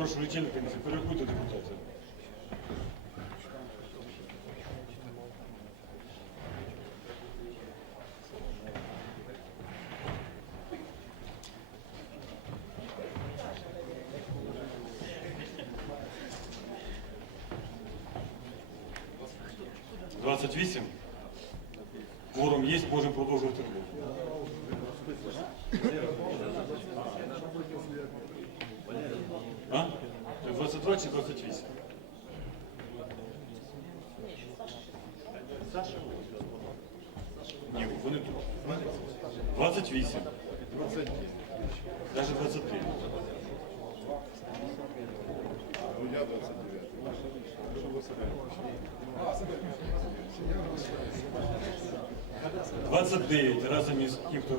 Прошу лічильник комісії, перерахуйте депутатів. Двадцять вісім. Форум є, можемо продовжувати роботу. А? 22 чи 28? Ні, вони тут. 28. Навіть 23. Ну, я 29. Що ви себе? 29 разом із хто.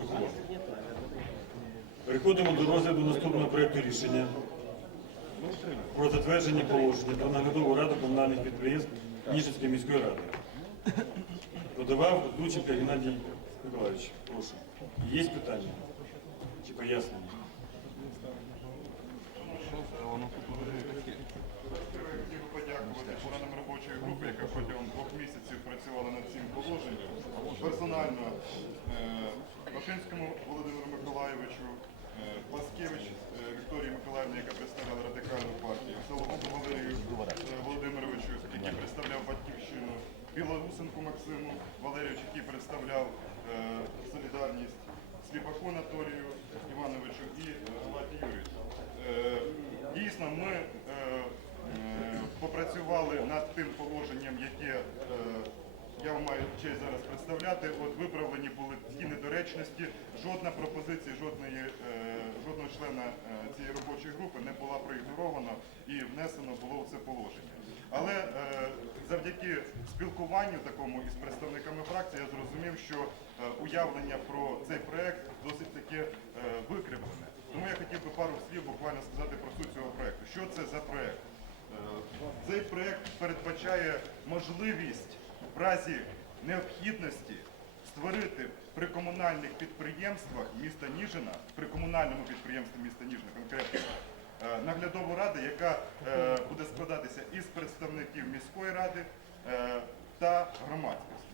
Переходимо до розгляду наступного проєкту рішення про затвердження положення про наглядову раду комунальних підприємств Ніжинської міської ради. Подавав Дученко Геннадій Миколаївич. Прошу. Є питання чи пояснення? Хотів би подякувати членам робочої групи, яка протягом двох місяців працювала над цим положенням. Персонально е, Башинському Володимиру Миколаєвичу, е, Пласкевич е, Вікторії Миколаївні, яка представляла радикальну партію, Сологубу Валерію е, Володимировичу, який представляв батьківщину, Білорусенку Максиму Валерійовичу, який представляв е, солідарність, Сліпаку Анатолію Івановичу і е, Латі Юрію. Дійсно, ми е, е, попрацювали над тим положенням, яке е, я маю честь зараз представляти. От виправлені були ті недоречності. Жодна пропозиція, жодної, е, жодного члена е, цієї робочої групи не була проігнорована і внесено було в це положення. Але е, завдяки спілкуванню такому із представниками фракції я зрозумів, що е, уявлення про цей проект досить таке е, викривлене. Тому я хотів би пару слів буквально сказати про суть цього проекту. Що це за проект? Е, Цей проект передбачає можливість в разі необхідності створити при комунальних підприємствах міста Ніжина, при комунальному підприємстві міста Ніжина конкретно, наглядову раду, яка е, буде складатися із представників міської ради е, та громадськості.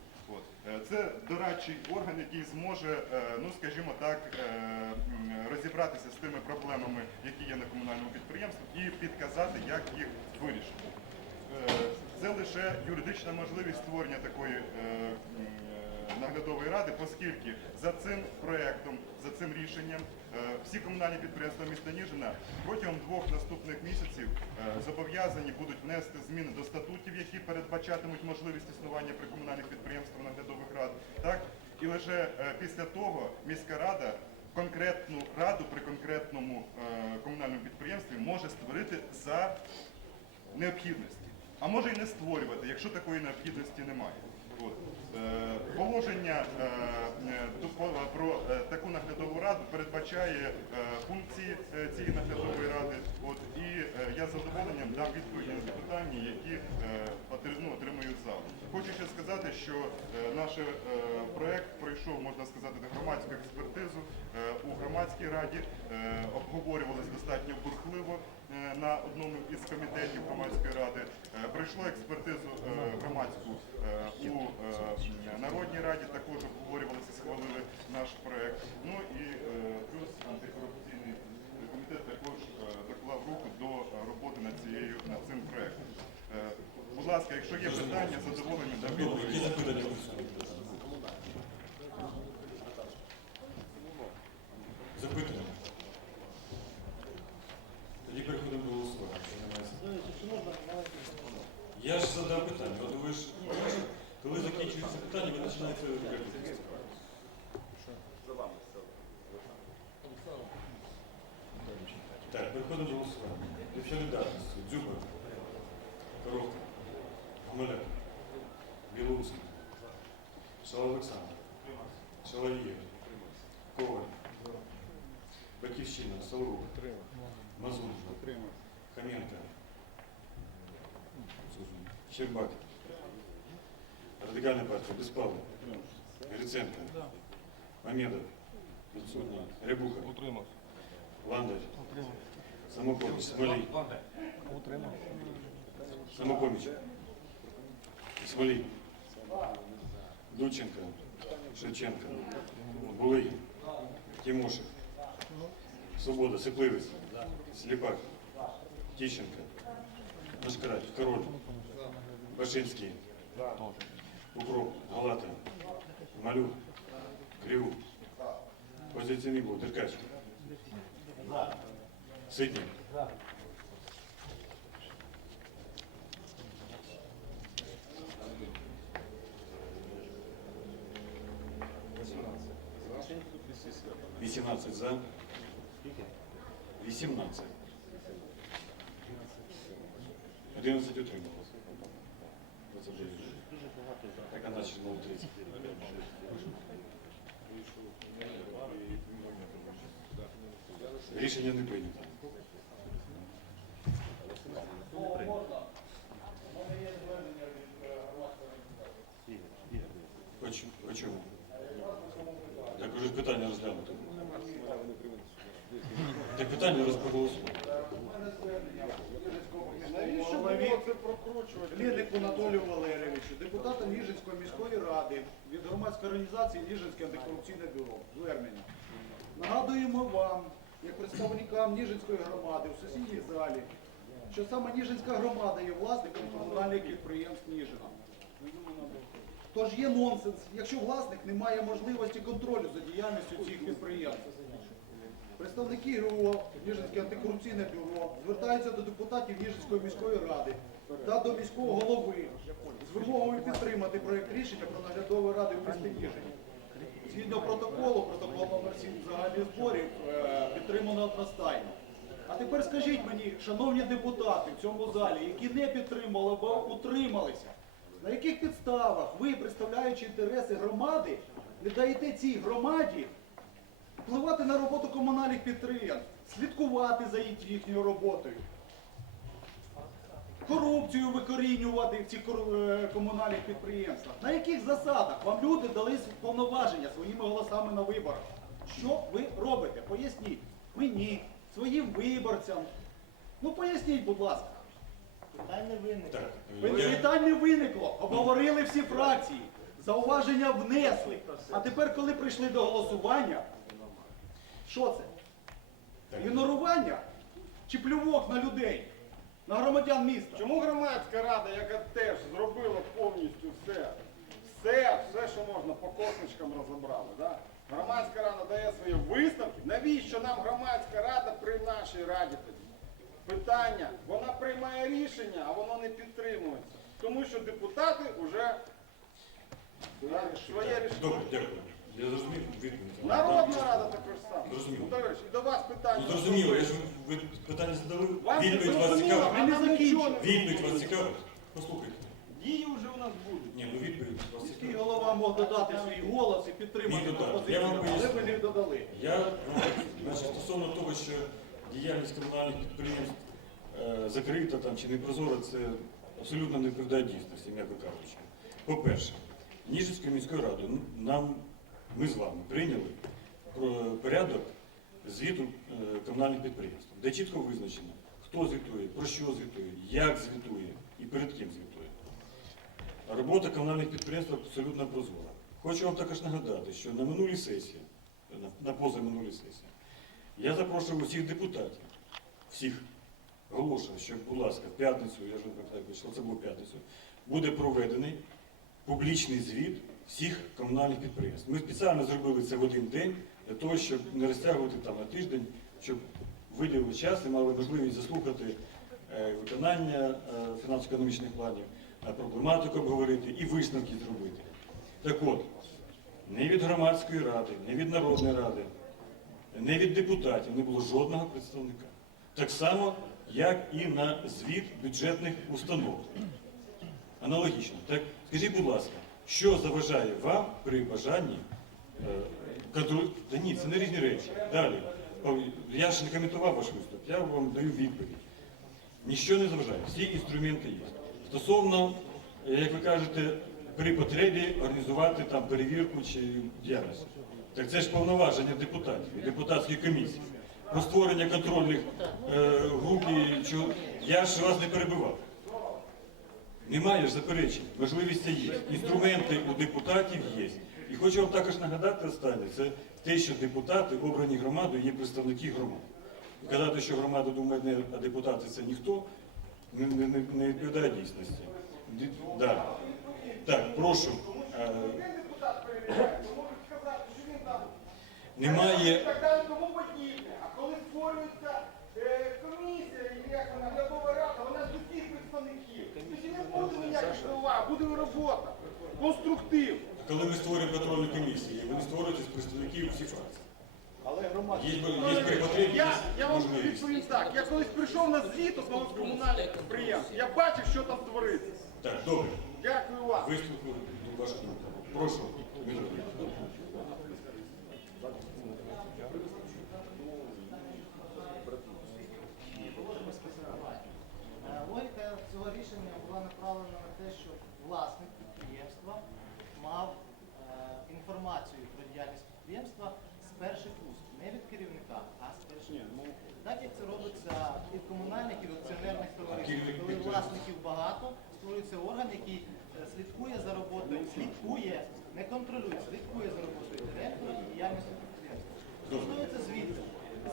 Е, Це дорадчий орган, який зможе, е, ну скажімо так, е, розібратися з тими проблемами, які є на комунальному підприємстві, і підказати, як їх вирішити. Е, Це лише юридична можливість створення такої е, е, наглядової ради, оскільки за цим проектом, за цим рішенням е, всі комунальні підприємства міста Ніжина протягом двох наступних місяців е, зобов'язані будуть внести зміни до статутів, які передбачатимуть можливість існування при комунальних підприємствах наглядових рад. Так і лише е, після того міська рада. Конкретну раду при конкретному комунальному підприємстві може створити за необхідності. А може і не створювати, якщо такої необхідності немає. От. Е, положення е, про е, таку наглядову раду передбачає функції цієї наглядової ради. От, і я з задоволенням дам відповіді на запитання, які ну, отримую залу. Хочу ще сказати, що наш проект пройшов, можна сказати, громадську експертизу у громадській раді, обговорювалось достатньо бурхливо на одному із комітетів громадської ради. Е, Пройшло експертизу е, громадську е, у е, Народній раді, також обговорювалися, схвалили наш проект. Ну і е, плюс антикорупційний комітет також е, доклав руку до е, роботи над цією над цим проектом. Е, Будь ласка, якщо є питання, задоволені дам Добре, відповідь. запитання голосування. Від солідарності. Дзюба, Коровка, Гумиляк, Білоусов, Шала Олександр, Шалавієв, Коваль, Батьківщина, Солорук, Мазун, Хоменко, Щербак, Радикальна партія, Беспалов, Гриценко, Мамедов, Відсутній, Рябуха, Ландаль, Самопоміч, Смолій. Самопоміч. Смолій. Дученко. Шевченко. Булий. Тимошев. Свобода, Сипливець. Сліпак. Тищенко. Машкарать, Король. Башинський. Укроп, Галата. Малюк. Криву. Позиційний блок, Деркач. Ситник. Вісімнадцять за. Вісімнадцять. Одинадцять утрималось. Двадцять дев'ять. Так, а наче знову 30. Рішення не прийнято. Чому? Уже ж питання розглянуто. Так питання розпроголосували. Навіщо було це прокручувати? Лідику Анатолію Валерійовичу, депутатам Ніжинської міської ради від громадської організації Ніжинське антикорупційне бюро. Звернення. Нагадуємо вам, як представникам Ніжинської громади у сесійній залі, що саме Ніжинська громада є власником комунальних підприємств Ніжина. Тож є нонсенс, якщо власник не має можливості контролю за діяльністю цих підприємств. Представники ГРО, Ніжинське антикорупційне бюро, звертаються до депутатів Ніжинської міської ради та до міського голови з вимогою підтримати проєкт рішення про наглядові ради в місті Ніжині. Згідно протоколу, протокол номер 7 загальних зборів е, підтримано одностайно. А тепер скажіть мені, шановні депутати в цьому залі, які не підтримали або утрималися, на яких підставах ви, представляючи інтереси громади, не даєте цій громаді впливати на роботу комунальних підприємств, слідкувати за їхньою роботою, корупцію викорінювати в цих е, комунальних підприємствах. На яких засадах вам люди дали повноваження своїми голосами на виборах? Що ви робите? Поясніть мені, своїм виборцям. Ну поясніть, будь ласка. Питань не виникло. Так, Ви- я- Питань не виникло, обговорили всі фракції, зауваження внесли. А тепер, коли прийшли до голосування, що це? Ігнорування чи плювок на людей, на громадян міста? Чому громадська рада, яка теж зробила повністю все, все, все, що можна, по косточкам розібрали, да? громадська рада дає свої висновки, навіщо нам громадська рада при нашій раді тоді? Питання, вона приймає рішення, а воно не підтримується. Тому що депутати вже своє рішення. Добре, дякую. Я зрозумів відповідь. Народна рада також саме. Зрозуміло. Ну, товариш, і до вас питання. Ну, зрозуміло, я ж ви питання задали. Вам Відповідь вас зрозуміло, цікавить. а нічого не Відповідь вас цікавить? Послухайте. Дії вже у нас будуть. Ні, ну відповідь вас Міський цікавить. голова мог додати свій голос і підтримати Ні, додав. пропозицію, Я вам але поясню. ви не додали. Я ну, значить, стосовно того, що діяльність комунальних підприємств е, закрита там чи не прозора, це абсолютно не відповідає дійсності, м'яко кажучи. По-перше, Ніжинською міською радою ну, нам, ми з вами прийняли порядок звіту е, комунальних підприємств, де чітко визначено, хто звітує, про що звітує, як звітує і перед ким звітує. Робота комунальних підприємств абсолютно прозора. Хочу вам також нагадати, що на минулій сесії, на, позаминулій сесії, я запрошував усіх депутатів, всіх оголошую, що, будь ласка, в п'ятницю, я вже не пам'ятаю, що це було п'ятницю, буде проведений публічний звіт всіх комунальних підприємств. Ми спеціально зробили це в один день для того, щоб не розтягувати там на тиждень, щоб виділили час і мали можливість заслухати е, виконання е, фінансово-економічних планів, е, проблематику обговорити і висновки зробити. Так от, не від громадської ради, не від народної ради, не від депутатів не було жодного представника. Так само, як і на звіт бюджетних установ. Аналогічно. Так скажіть, будь ласка, що заважає вам при бажанні е, контролю? Та ні, це не різні речі. Далі. Я ж не коментував ваш виступ, я вам даю відповідь. Ніщо не заважає, всі інструменти є. Стосовно, е, як ви кажете, при потребі організувати там перевірку чи діяльність. Так це ж повноваження депутатів, і депутатської комісії. про створення контрольних е, груп. І чого- Я ж вас не перебивав. Немає ж заперечень, можливість це є. Інструменти у депутатів є. І хочу вам також нагадати останнє, це те, що депутати, обрані громадою, є представники громад. І казати, що громада думає одне, а депутати це ніхто, не, не, не- не відповідає дійсності. Ді- Да. Так, прошу. е, депутат перевіряє, то можуть сказати, що він там Немає так далі, тому подібне. А коли створюється е, комісія, і як вона, наглядова рада, вона з усіх представників. Тоді не буде ніяких права, буде робота, конструктив. Коли ми створюємо контрольну комісію, вони створюються з представників всіх фракцій. Але громадські. Є, є при Я, я вам відповім так. Я колись прийшов на звіт основного комунальних підприємств. Я бачив, що там твориться. Так, добре. Дякую вам. Виступу ваша думка. Прошу, Дмитро. Е, Логіка цього рішення була направлена на те, щоб власник підприємства мав е, інформацію про діяльність підприємства з перших уст, не від керівника, а з перших уст. Так як це робиться і в комунальних, і в акціонерних товариствах, коли власників багато, створюється орган, який е, слідкує за роботою, слідкує, не контролює, слідкує за роботою директора і діяльністю підприємства. Стосується звіту.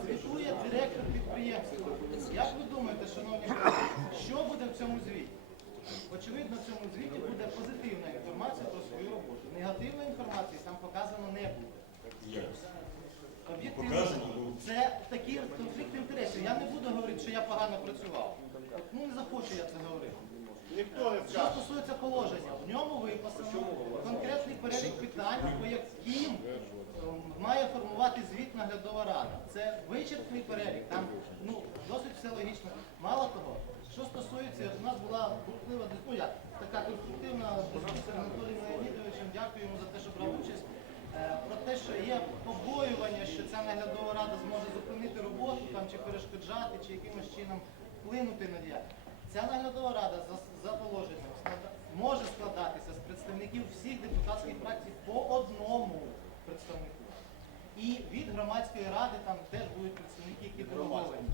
Звітує директор підприємства. Як ви думаєте, шановні колеги, що буде в цьому звіті? Очевидно, в цьому звіті буде позитивна інформація про свою роботу. Негативної інформації там показано не буде. Об'єктивно, ну. це такий конфлікт інтересів. Я не буду говорити, що я погано працював. Ну не захочу я це говорити. Ніхто не Що стосується положення, в ньому виписано конкретний перелік питань, по яким має формувати звіт наглядова рада. Це вичерпний перелік, там ну, досить все логічно. Мало того, що стосується, от у нас була бурхлива дис- ну, як, така конструктивна дискусія з Анатолієм Леонідовичем, дякую йому за те, що брав участь. Е, Про те, що є побоювання, що ця наглядова рада зможе зупинити роботу там, чи перешкоджати, чи якимось чином вплинути на діяльність. Ця наглядова рада за, за положенням може складатися з представників всіх депутатських фракцій по одному представнику. І від громадської ради там теж будуть представники, які делеговані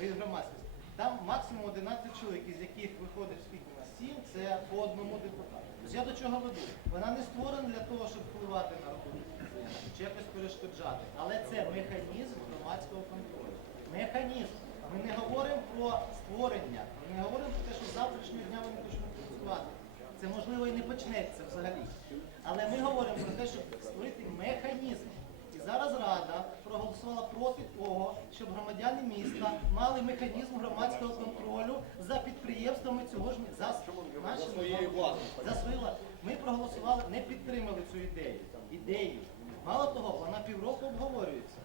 від громадськості. Там максимум 11 чоловік, із яких виходить 7, це по одному депутату. Тобто я до чого веду? Вона не створена для того, щоб впливати на роботу чи якось перешкоджати. Але це механізм громадського контролю. Механізм. Ми не говоримо про створення, ми не говоримо про те, що з завтрашнього дня вони почнуть працювати. Це можливо і не почнеться взагалі. Але ми говоримо про те, щоб створити механізм. Зараз Рада проголосувала проти того, щоб громадяни міста мали механізм громадського контролю за підприємствами цього ж за, своєю власністю. за свою власність. Ми проголосували, не підтримали цю ідею. Ідею. Мало того, вона півроку обговорюється.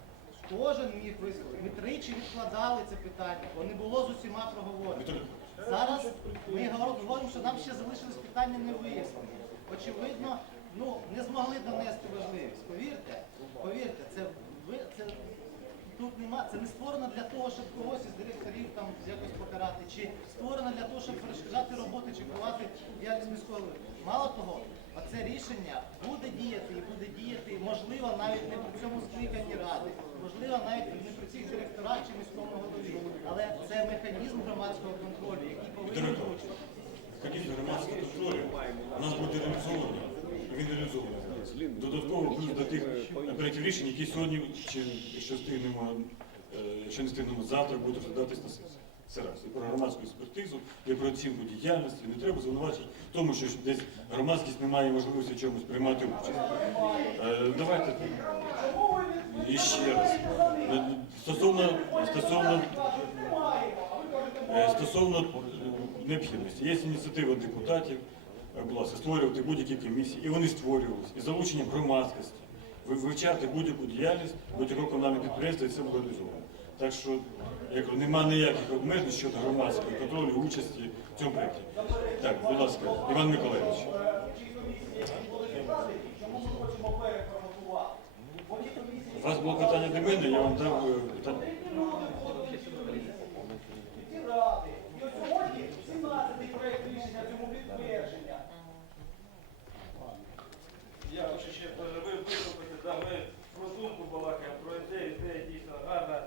Кожен міг висловити. Ми тричі відкладали це питання, бо не було з усіма проговорено. Зараз ми говоримо, що нам ще залишились питання не вияснені. Очевидно, ну не змогли донести важливість. Повірте, повірте, це ви це тут нема. Це не створено для того, щоб когось із директорів там якось покарати, чи створено для того, щоб перешкоджати роботи чи впливати діяльність міського голови. Мало того, оце рішення буде діяти і буде діяти, можливо, навіть не при цьому скликанні ради, можливо, навіть не при цих директорах чи міському голові. Але це механізм громадського контролю, який повинен бути. Механізм громадського контролю у нас буде реалізований, він реалізований. Додатково плюс до тих оператив рішень, які сьогодні, чи якщо встигнемо, е, якщо не встигнемо завтра, будуть розглядатись на сесії. Це раз. І про громадську експертизу, і про оцінку діяльності. Не треба звинувачувати в тому, що десь громадськість не має можливості чомусь приймати участь. Е, Давайте і ще раз. Е, Стосовно, стосовно Е, Стосовно е, необхідності, є ініціатива депутатів, е, будь ласка, створювати будь-які комісії, і вони створювалися, із залученням громадськості, ви- вивчати будь-яку діяльність, будь-якого комунального підприємства, і це буде реалізовано. Так що, я кажу, немає ніяких обмежень щодо громадського контролю, участі в цьому проєкті. Так, будь ласка, Іван Миколаївич. У вас було питання до мене, я вам дав е, питання. ці ради. І сьогодні 17-й проект рішення цьому підтвердження. Я хочу ще ви виступити, да, ми про думку балакаємо, про ідею, ідея дійсно гарна.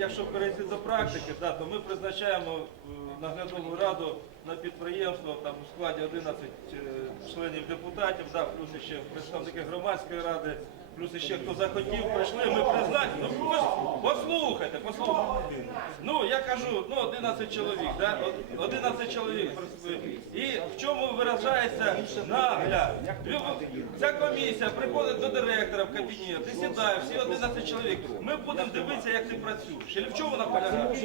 Якщо перейти до практики, да, то ми призначаємо е, наглядову раду на підприємство там у складі 11 е, членів депутатів, да, плюс ще представники громадської ради, плюс ще хто захотів, прийшли, ми призначили. Ну, пос- послухайте, послухайте. Ну, я кажу, ну 11 чоловік, да? 11 чоловік. І в чому виражається нагляд? Ця комісія приходить до директора в кабінет і сідає, всі 11 чоловік. Ми будемо дивитися, як ти працюєш. І в чому вона полягає?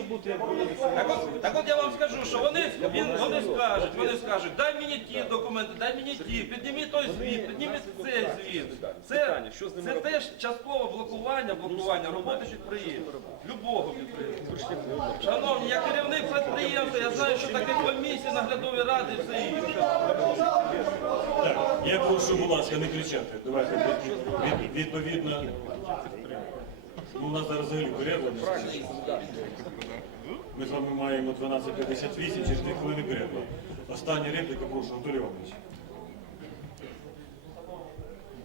Так от, так от я вам скажу, що вони, він, вони скажуть, вони скажуть, дай мені ті документи, дай мені ті, підніміть той звіт, підніміть цей звіт. Це, це теж часткове блокування, блокування роботи підприємства. Любого підприємства. Шановні, я керівник підприємства, я знаю, що таке комісії, наглядові ради і все інше. Так, я прошу, будь ласка, не кричати. Давайте від- від- відповідно. Ну, у нас зараз взагалі перерва. Ми з вами маємо 12.58, через 2 хвилини перерва. Остання репліка, прошу, Анатолій Іванович.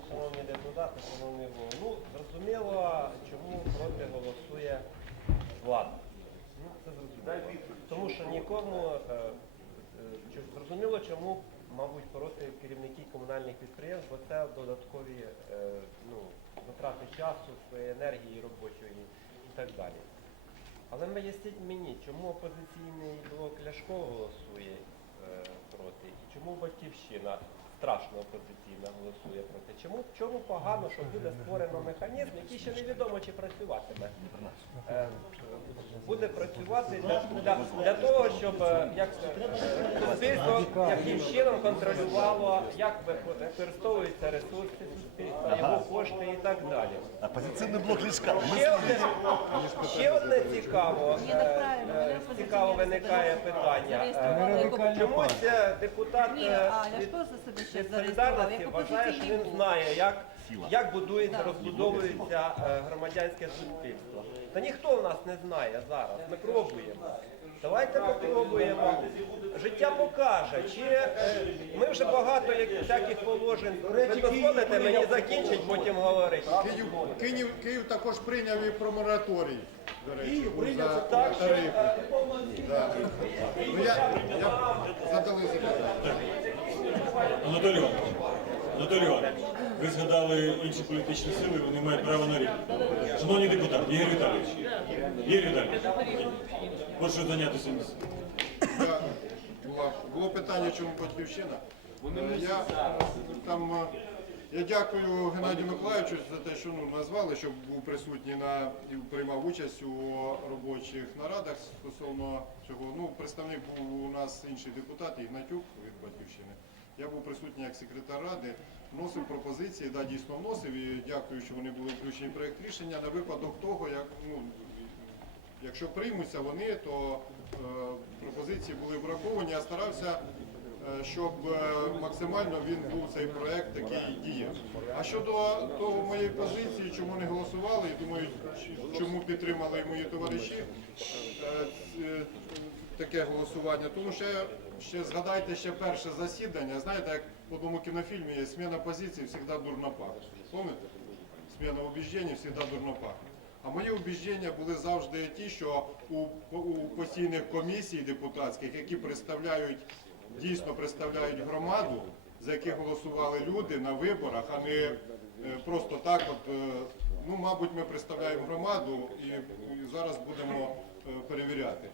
Шановні депутати, шановні голови, ну зрозуміло, чому проти голосує влада. Ну, це зрозуміло. Тому що нікому е, е, чи- зрозуміло, чому, мабуть, проти керівники комунальних підприємств, бо це додаткові е, ну, затрати часу, своєї енергії робочої і так далі. Але поясніть мені, чому опозиційний блок Ляшко голосує е, проти, і чому батьківщина страшно опозиційна голосує проти? Чому чому погано, що буде створено механізм, який ще невідомо чи працюватиме? Е, буде працювати для, для, для того, щоб е, як суспільство яким чином контролювало, як використовуються ресурси суспільства, його кошти і так далі. Опозиційний блок Ліска. Ще одне, ще одне цікаво, е, цікаво виникає питання. Чомусь депутат Ні, а від, Ляшко за себе ще солідарності вважає, що він знає, як, як будується, розбудовується е, громадянське суспільство. Та ніхто в нас не знає зараз. Ми пробуємо. Давайте попробуємо. Життя покаже, чи е, ми вже багато як- всяких положень. Ви дозволите мені закінчить, потім говорити. Київ, Київ, Київ також прийняв і про мораторій. До речі, був Так що Да. Ну, я, я задали запитання. Анатолій Іванович, Анатолій ви згадали інші політичні сили, вони мають право на рік. Шановні депутати, Ігор Віталійович, Ігор Віталійович, прошу зайнятися місцем. Було питання, чому батьківщина. Е, Я там е, я дякую Геннадію Миколаївичу за те, що ну, назвали, щоб був присутній на і приймав участь у робочих нарадах стосовно цього. Ну, представник був у нас інший депутат Ігнатюк від батьківщини. Я був присутній як секретар ради, вносив пропозиції, да, дійсно вносив і дякую, що вони були включені в проєкт рішення на випадок того, як ну, Якщо приймуться вони, то е, пропозиції були враховані. Я старався, щоб е, максимально він був цей проект такий діяв. А щодо того моєї позиції, чому не голосували, і думаю, чому підтримали мої товариші е, е, таке голосування, тому що ще згадайте ще перше засідання. Знаєте, як в одному кінофільмі є сміна позиції, завжди дурно пахне. Пам'ятаєте? Сміна убіждень завжди дурно пахне. А мої убіждення були завжди ті, що у, у постійних комісій депутатських, які представляють, дійсно представляють громаду, за яких голосували люди на виборах, а не е, просто так, от, е, ну, мабуть, ми представляємо громаду і, зараз будемо е, перевіряти.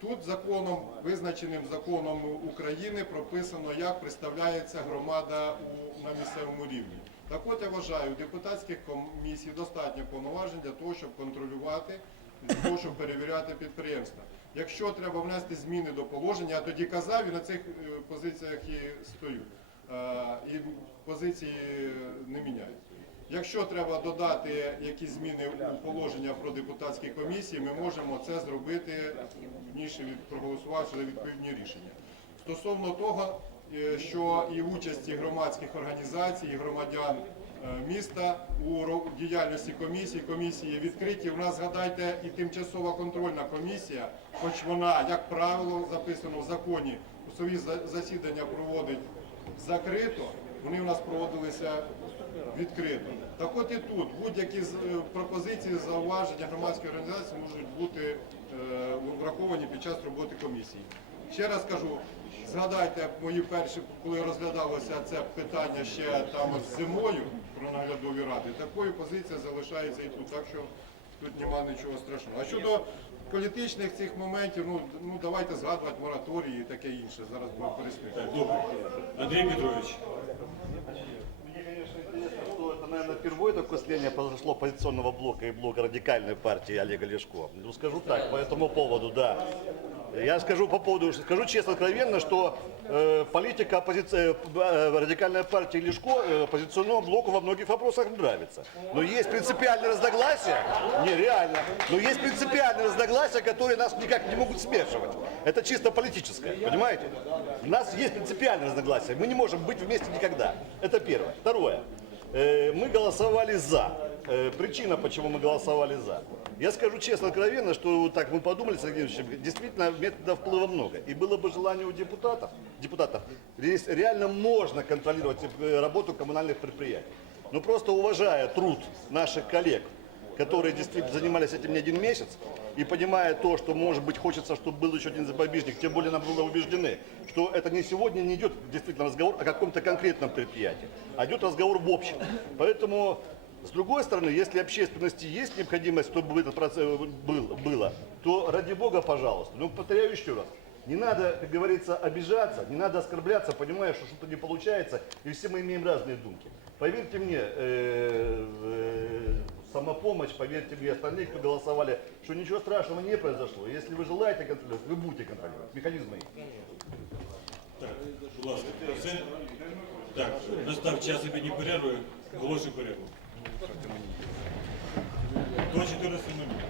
Тут законом, визначеним законом України, прописано, як представляється громада у, на місцевому рівні. Так от я вважаю, депутатських комісій достатньо повноважень для того, щоб контролювати, для того, щоб перевіряти підприємства. Якщо треба внести зміни до положення, я тоді казав і на цих е, позиціях і стою. Е, І позиції не міняють. Якщо треба додати якісь зміни у положення про депутатські комісії, ми можемо це зробити, ніж проголосувавши за відповідні рішення. Стосовно того, е, що і участі громадських організацій, і громадян міста у діяльності комісії, комісії відкриті. У нас, згадайте, і тимчасова контрольна комісія, хоч вона, як правило, записано в законі, у свої за- засідання проводить закрито. Вони у нас проводилися відкрито. Так от і тут будь-які е, пропозиції, зауваження громадської організації можуть бути е, враховані під час роботи комісії. Ще раз кажу, згадайте мої перші, коли розглядалося це питання ще там зимою про наглядові ради, такою позиція залишається і тут. Так що тут нема нічого страшного. А щодо політичних цих моментів, ну, ну давайте згадувати мораторії і таке інше. Зараз переслідувати. Добре. Андрій Петрович. Наверное, впервые такое слияние произошло оппозиционного блока и блока радикальной партии Олега Лешко. Ну, скажу так, по этому поводу, да. Я скажу по поводу, скажу честно, откровенно, что э, политика оппозиции, э, радикальной партии Лешко э, оппозиционному блоку во многих вопросах нравится. Но есть принципиальные разногласия, не реально, но есть принципиальные разногласия, которые нас никак не могут смешивать. Это чисто политическое, понимаете? У нас есть принципиальные разногласия, мы не можем быть вместе никогда. Это первое. Второе. Э, Мы голосовали за. Э, Причина, почему мы голосовали за. Я скажу честно, откровенно, что вот так мы подумали с Сергеем Ильичем, действительно методов вплыва много. И было бы желание у депутатов, депутатов, здесь реально можно контролировать э, работу коммунальных предприятий. Но просто уважая труд наших коллег, которые действительно занимались этим не один месяц, и понимая то, что, может быть, хочется, чтобы был еще один запобежник, тем более нам было убеждены, что это не сегодня не идет действительно разговор о каком-то конкретном предприятии, а идет разговор в общем. Поэтому, с другой стороны, если общественности есть необходимость, чтобы этот процесс был, было, то ради бога, пожалуйста. Но повторяю еще раз, не надо, как говорится, обижаться, не надо оскорбляться, понимая, что что-то не получается, и все мы имеем разные думки. Поверьте мне, э, э, самопомощь, поверьте мне, остальные, кто голосовали, что ничего страшного не произошло. Если вы желаете контролировать, вы будете контролировать. Механизмы есть. Так, будь ласка, все? Так, настав час обідньої перерви, оголошую перерву. До 14 минут.